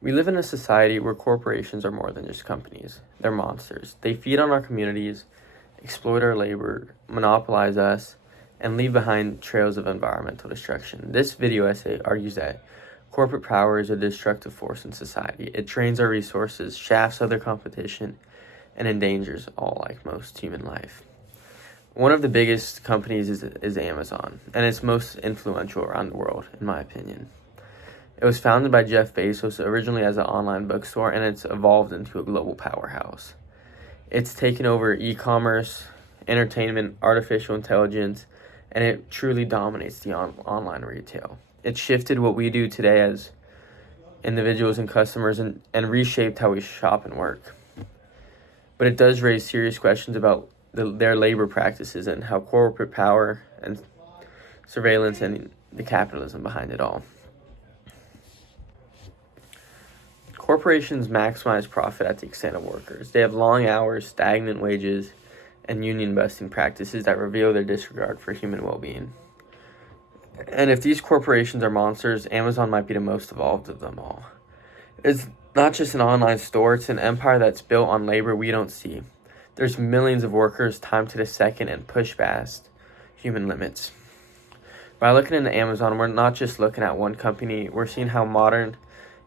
We live in a society where corporations are more than just companies. They're monsters. They feed on our communities, exploit our labor, monopolize us, and leave behind trails of environmental destruction. This video essay argues that corporate power is a destructive force in society. It drains our resources, shafts other competition, and endangers all like most human life. One of the biggest companies is Amazon, and it's most influential around the world, in my opinion. It was founded by Jeff Bezos originally as an online bookstore, and it's evolved into a global powerhouse. It's taken over e-commerce, entertainment, artificial intelligence, and it truly dominates the online retail. It shifted what we do today as individuals and customers and reshaped how we shop and work. But it does raise serious questions about their labor practices and how corporate power and surveillance and the capitalism behind it all. Corporations maximize profit at the expense of workers. They have long hours, stagnant wages, and union-busting practices that reveal their disregard for human well-being. And if these corporations are monsters, Amazon might be the most evolved of them all. It's not just an online store, it's an empire that's built on labor we don't see. There's millions of workers timed to the second and push past human limits. By looking into Amazon, we're not just looking at one company, we're seeing how modern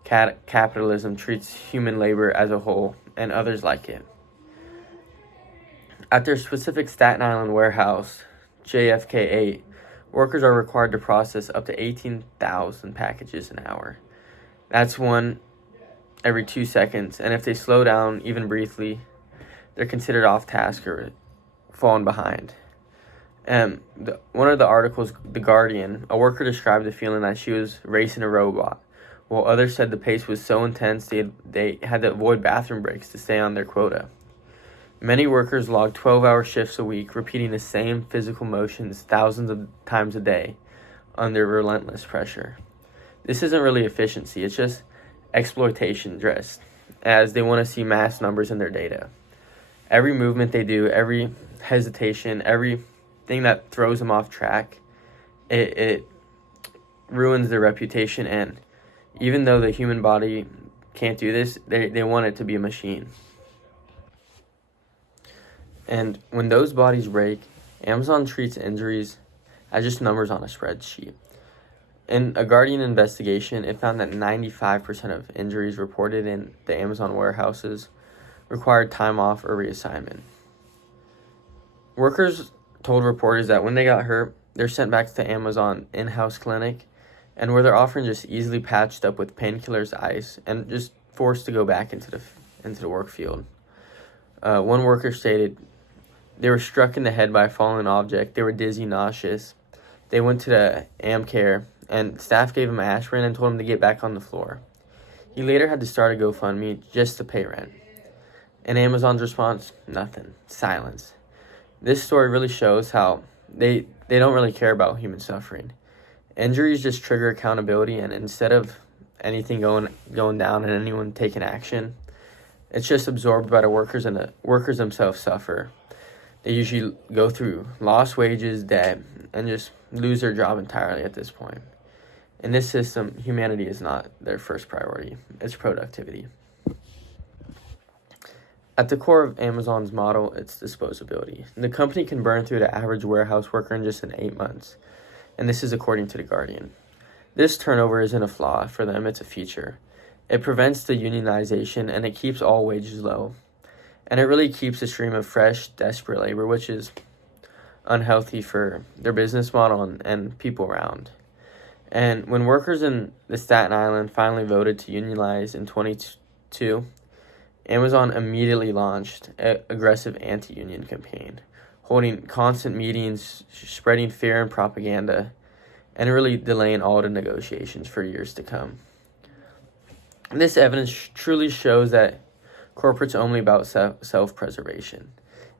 capitalism treats human labor as a whole and others like it. At their specific Staten Island warehouse, JFK8, workers are required to process up to 18,000 packages an hour. That's one every 2 seconds, and if they slow down even briefly, they're considered off task or falling behind. One of the articles, The Guardian, a worker described the feeling that she was racing a robot, while others said the pace was so intense they had to avoid bathroom breaks to stay on their quota. Many workers log 12-hour shifts a week, repeating the same physical motions thousands of times a day under relentless pressure. This isn't really efficiency, it's just exploitation dressed, as they want to see mass numbers in their data. Every movement they do, every hesitation, everything that throws them off track, it ruins their reputation. And even though the human body can't do this, they want it to be a machine. And when those bodies break, Amazon treats injuries as just numbers on a spreadsheet. In a Guardian investigation, it found that 95% of injuries reported in the Amazon warehouses required time off or reassignment. Workers told reporters that when they got hurt, they're sent back to the Amazon in-house clinic, and where they're often just easily patched up with painkillers, ice, and just forced to go back into the work field. One worker stated they were struck in the head by a falling object. They were dizzy, nauseous. They went to the AmCare, and staff gave him aspirin and told him to get back on the floor. He later had to start a GoFundMe just to pay rent. And Amazon's response? Nothing. Silence. This story really shows how they don't really care about human suffering. Injuries just trigger accountability, and instead of anything going down and anyone taking action, it's just absorbed by the workers, and the workers themselves suffer. They usually go through lost wages, debt, and just lose their job entirely at this point. In this system, humanity is not their first priority. It's productivity. At the core of Amazon's model, it's disposability. The company can burn through the average warehouse worker in just 8 months, and this is according to The Guardian. This turnover isn't a flaw for them, it's a feature. It prevents the unionization, and it keeps all wages low. And it really keeps a stream of fresh, desperate labor, which is unhealthy for their business model and people around. And when workers in the Staten Island finally voted to unionize in 2022, Amazon immediately launched an aggressive anti-union campaign, holding constant meetings, spreading fear and propaganda, and really delaying all the negotiations for years to come. This evidence truly shows that corporate's only about self-preservation.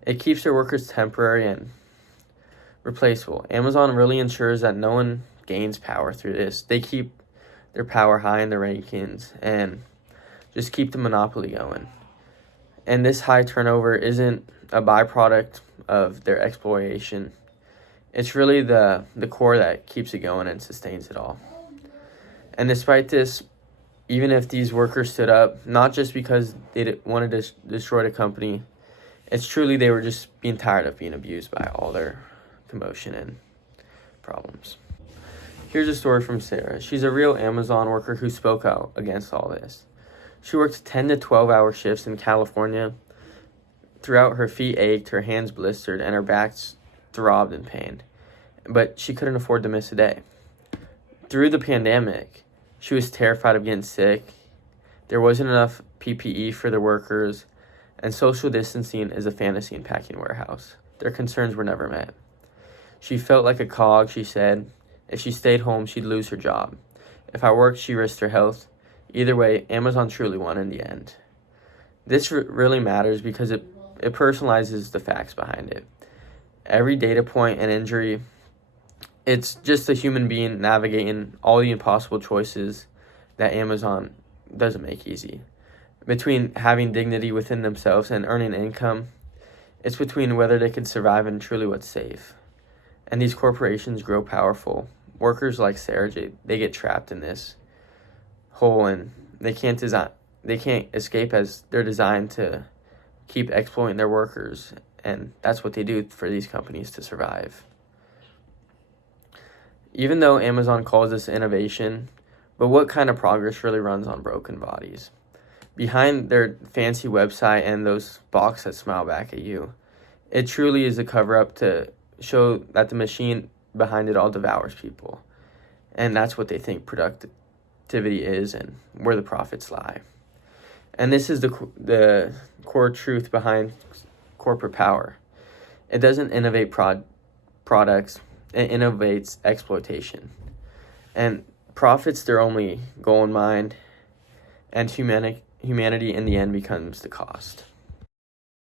It keeps their workers temporary and replaceable. Amazon really ensures that no one gains power through this. They keep their power high in the rankings and just keep the monopoly going. And this high turnover isn't a byproduct of their exploitation. It's really the core that keeps it going and sustains it all. And despite this, even if these workers stood up, not just because they wanted to destroy the company, it's truly they were just being tired of being abused by all their commotion and problems. Here's a story from Sarah. She's a real Amazon worker who spoke out against all this. She worked 10 to 12-hour shifts in California. Throughout, her feet ached, her hands blistered, and her back throbbed in pain. But she couldn't afford to miss a day. Through the pandemic, she was terrified of getting sick. There wasn't enough PPE for the workers, and social distancing is a fantasy in packing warehouse. Their concerns were never met. She felt like a cog, she said. If she stayed home, she'd lose her job. If I worked, she risked her health. Either way, Amazon truly won in the end. This really matters because it personalizes the facts behind it. Every data point and injury, it's just a human being navigating all the impossible choices that Amazon doesn't make easy. Between having dignity within themselves and earning income, it's between whether they can survive and truly what's safe. And these corporations grow powerful. Workers like Sarah, they get trapped in this hole, and they can't escape as they're designed to keep exploiting their workers, and that's what they do for these companies to survive. Even though Amazon calls this innovation, but what kind of progress really runs on broken bodies? Behind their fancy website and those boxes that smile back at you, it truly is a cover-up to show that the machine behind it all devours people. And that's what they think productivity is and where the profits lie. And this is the core truth behind corporate power. It doesn't innovate products, it innovates exploitation. And profit's their only goal in mind, and humanity in the end becomes the cost.